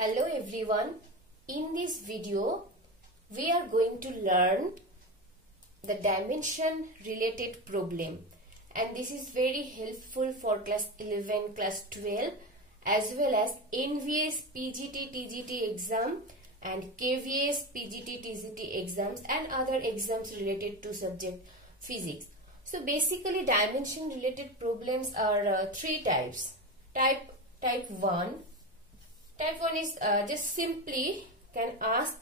Hello everyone. In this video we are going to learn the dimension related problem, and this is very helpful for class 11, class 12 as well as NVS PGT TGT exam and KVS PGT TGT exams and other exams related to subject physics. So basically dimension related problems are three types. Type 1. Type 1 is just simply can ask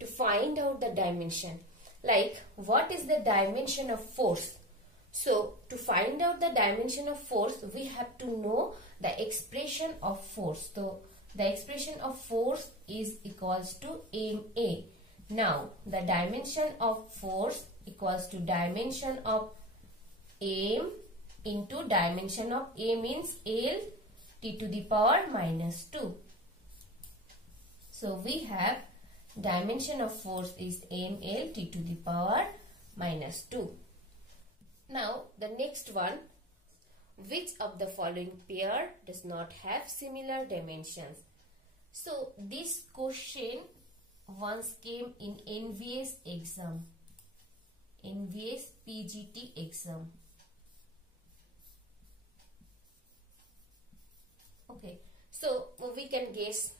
to find out the dimension. Like, what is the dimension of force? So, to find out the dimension of force, we have to know the expression of force. So, the expression of force is equals to ma. Now, the dimension of force equals to dimension of m into dimension of a means L t to the power minus 2. So we have dimension of force is ml t to the power minus 2. Now the next one, which of the following pair does not have similar dimensions? So this question once came in NVS exam, NVS PGT exam. Okay, so we can guess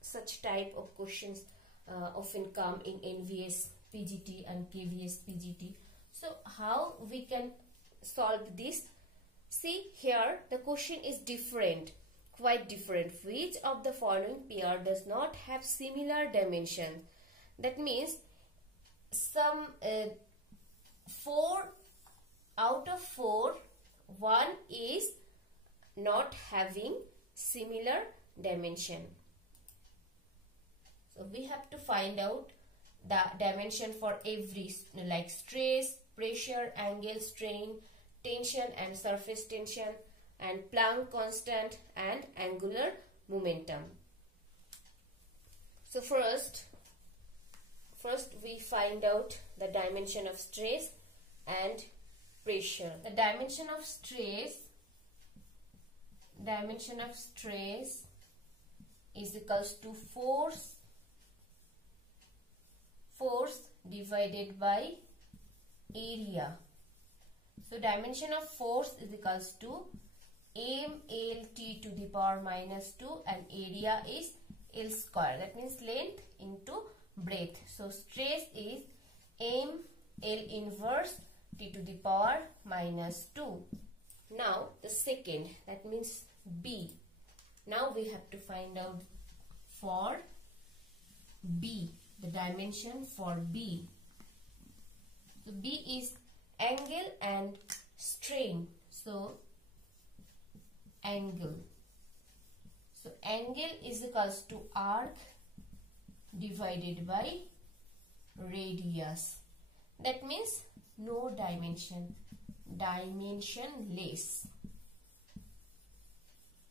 such type of questions often come in NVS PGT and KVS PGT. So how we can solve this? See here the question is different, quite different. Which of the following pair does not have similar dimensions? That means some 4 out of 4, one is not having similar dimension. So we have to find out the dimension for every, like stress, pressure, angle, strain, tension and surface tension, and Planck constant and angular momentum. So first we find out the dimension of stress and pressure. The dimension of stress is equals to force divided by area. So dimension of force is equals to mlt to the power minus 2 and area is L square. That means length into breadth. So stress is m L inverse t to the power minus 2. Now the second, that means B. Now we have to find out for B, the dimension for B. So B is angle and strain. So angle. So angle is equals to arc divided by radius. That means no dimension, dimensionless.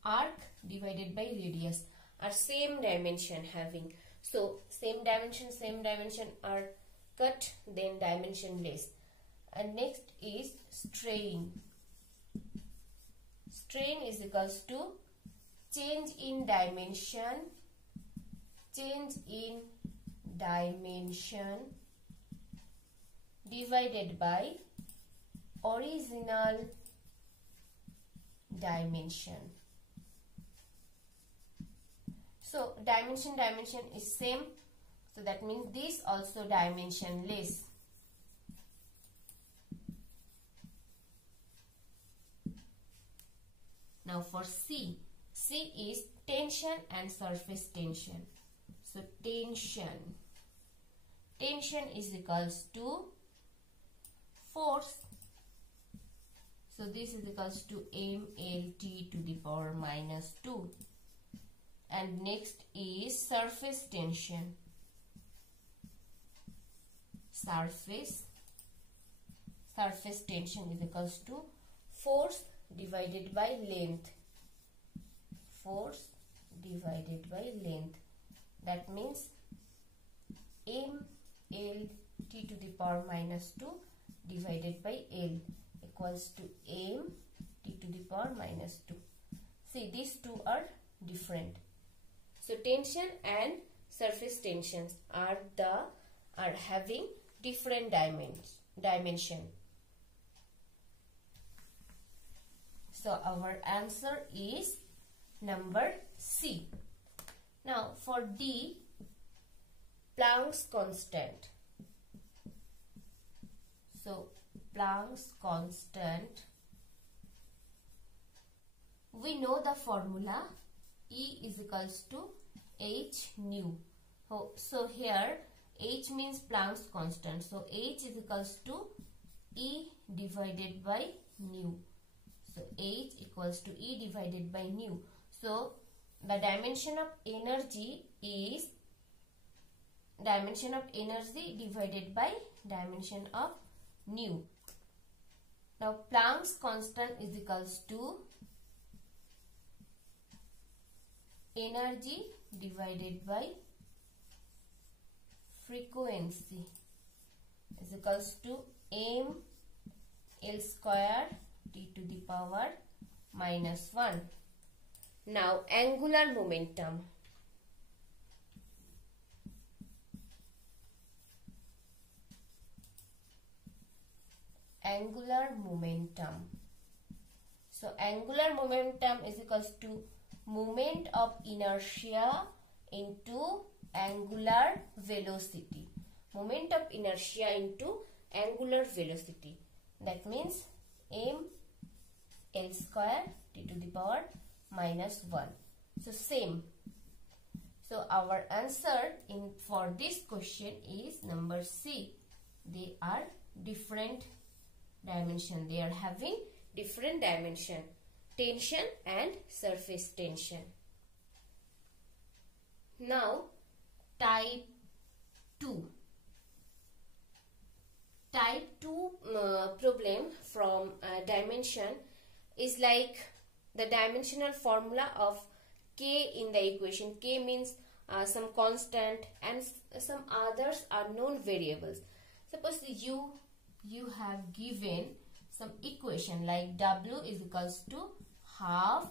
Arc divided by radius are same dimension having. So same dimension are cut, then dimensionless. And next is strain. Strain is equals to change in dimension divided by original dimension. So dimension is same. So that means this also dimensionless. Now for C is tension and surface tension. So tension is equals to force. So this is equals to mlt to the power minus 2. And next is surface tension. Surface tension is equals to force divided by length. Force divided by length. That means m L t to the power minus 2 divided by L equals to m t to the power minus 2. See, these two are different. So tension and surface tensions are having different dimension. So our answer is number C. Now for D, Planck's constant. So Planck's constant, we know the formula, E is equals to h nu. So here h means Planck's constant. So h is equals to E divided by nu. So h equals to E divided by nu. So the dimension of energy is dimension of energy divided by dimension of nu. Now Planck's constant is equals to energy divided by frequency is equals to m L square t to the power minus 1. Now angular momentum. Angular momentum. So angular momentum is equals to moment of inertia into angular velocity. Moment of inertia into angular velocity. That means m L square t to the power minus 1. So same. So our answer for this question is number C. They are different dimension. They are having different dimension. Tension and surface tension. Now type 2. Type 2 problem from dimension is like the dimensional formula of K in the equation. K means some constant and some others are known variables. Suppose you have given some equation like W is equals to half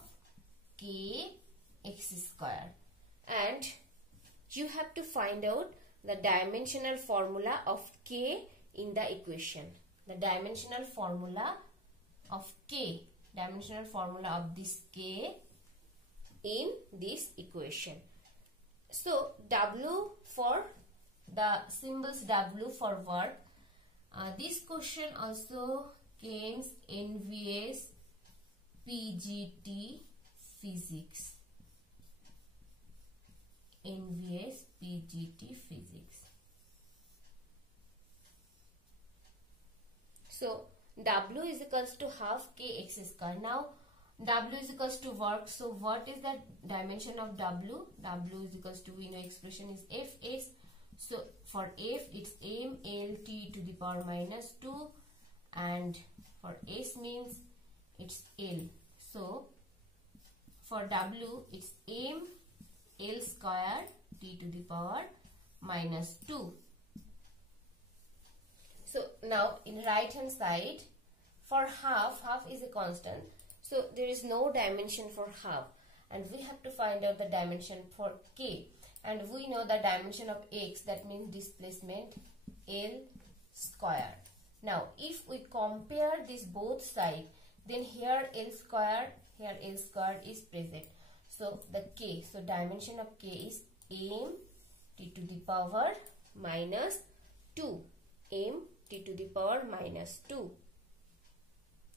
K x square, and you have to find out the dimensional formula of K in the equation. The dimensional formula of K, dimensional formula of this K in this equation. So W for the symbols W for work. This question also comes NVS PGT physics. NVS PGT physics. So W is equals to half K x square. Now W is equals to work. So what is the dimension of W? W is equals to, we know expression is Fs. So for F it's m L t to the power minus 2, and for S means it's L. So for W it's m L square t to the power minus 2. So now in right hand side, for half is a constant. So there is no dimension for half, and we have to find out the dimension for K. And we know the dimension of X, that means displacement L square. Now if we compare this both sides, then here L square is present. So the K, so dimension of K is m t to the power minus 2. M t to the power minus 2.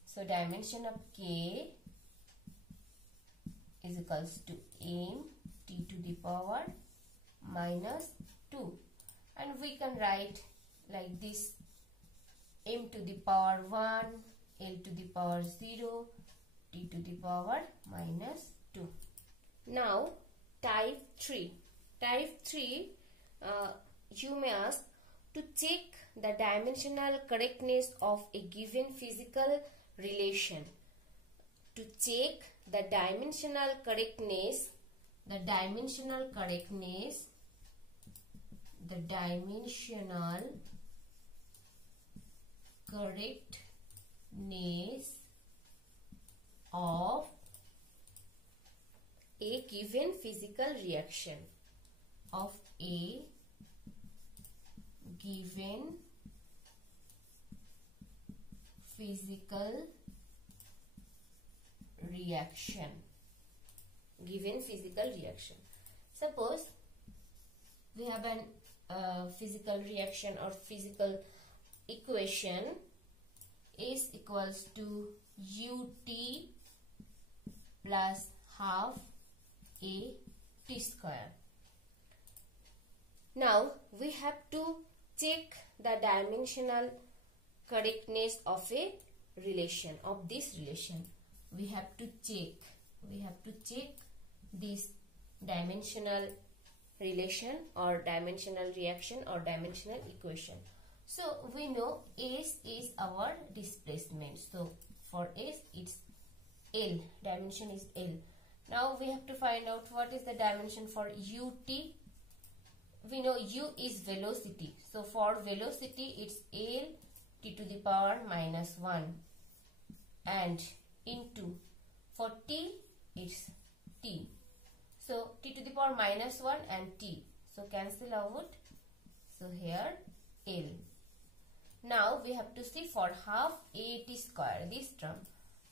So dimension of K is equals to m t to the power minus 2, and we can write like this: m to the power 1, L to the power 0, t to the power minus 2. Now type 3. Type 3, you may ask to check the dimensional correctness of a given physical relation. To check the dimensional correctness of a given physical reaction. Of a given physical reaction. Given physical reaction. Suppose we have an physical reaction or physical equation is equals to ut plus half a t square. Now we have to check the dimensional correctness of a relation, of this relation. We have to check this dimensional relation or dimensional reaction or dimensional equation. So we know S is our displacement. So for S it's L, dimension is L. Now we have to find out what is the dimension for ut. We know u is velocity. So for velocity it's L t to the power minus 1 and into for t it's t. So t to the power minus 1 and t. So cancel out. So here L. Now we have to see for half a t square, this term.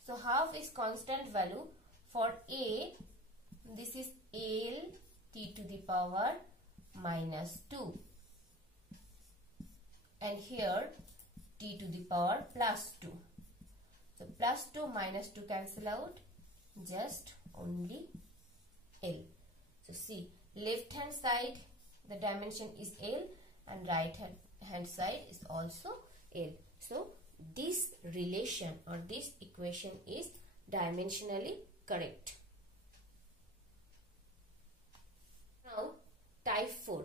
So half is constant value. For a, this is L t to the power minus 2. And here t to the power plus 2. So plus 2 minus 2 cancel out. Just only L. So see, left hand side the dimension is L and right hand side is also L. So this relation or this equation is dimensionally correct. Now type 4.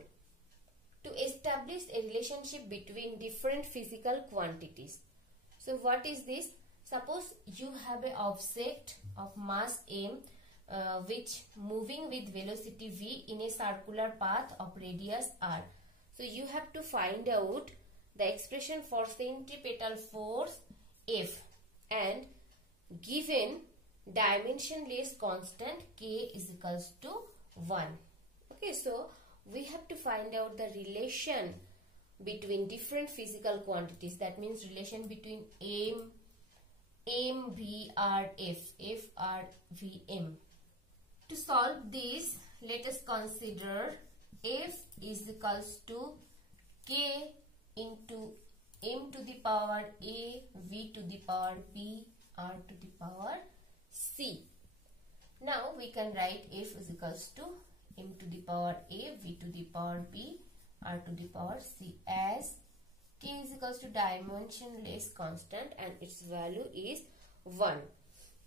To establish a relationship between different physical quantities. So what is this? Suppose you have an object of mass m which moving with velocity v in a circular path of radius r. So you have to find out the expression for centripetal force F and given dimensionless constant k is equals to 1. Okay, so we have to find out the relation between different physical quantities. That means relation between m, v, r, f, f, r, v, m. To solve this, let us consider f is equals to k into m to the power a, v to the power b, r to the power c. Now we can write f is equals to m to the power a, v to the power b, r to the power c, as k is equals to dimensionless constant and its value is 1.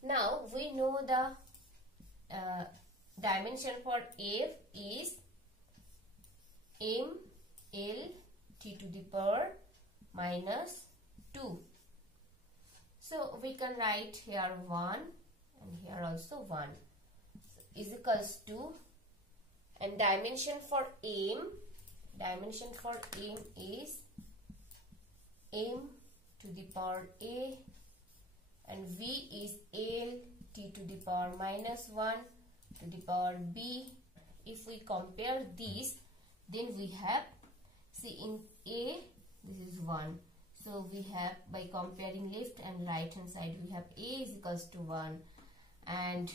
Now we know the dimension for f is m l t to the power minus 2. So we can write here 1 and here also 1. So is equals to, and dimension for m is m to the power a and v is l t to the power minus 1 to the power b. If we compare these, then we have, see in a this is 1. So we have, by comparing left and right hand side, we have a is equals to 1 and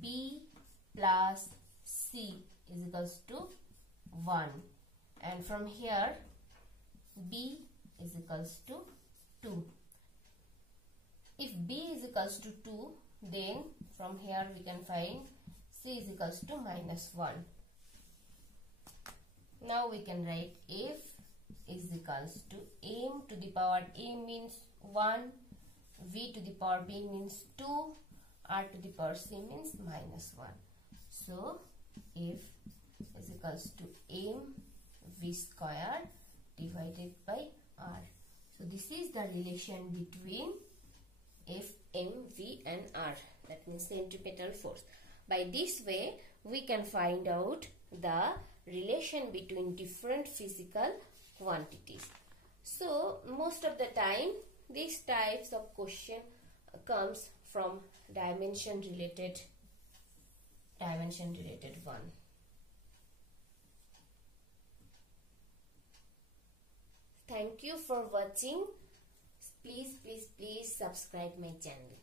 b plus c is equals to 1, and from here b is equals to 2. If b is equals to 2, then from here we can find c is equals to minus 1. Now we can write f is equals to m to the power a means 1, v to the power b means 2, r to the power c means minus 1. So f is equals to m v square divided by r. So this is the relation between F, M, V and R. That means centripetal force. By this way, we can find out the relation between different physical quantities. So most of the time, these types of question comes from dimension related dimension related one. Thank you for watching. Please subscribe my channel.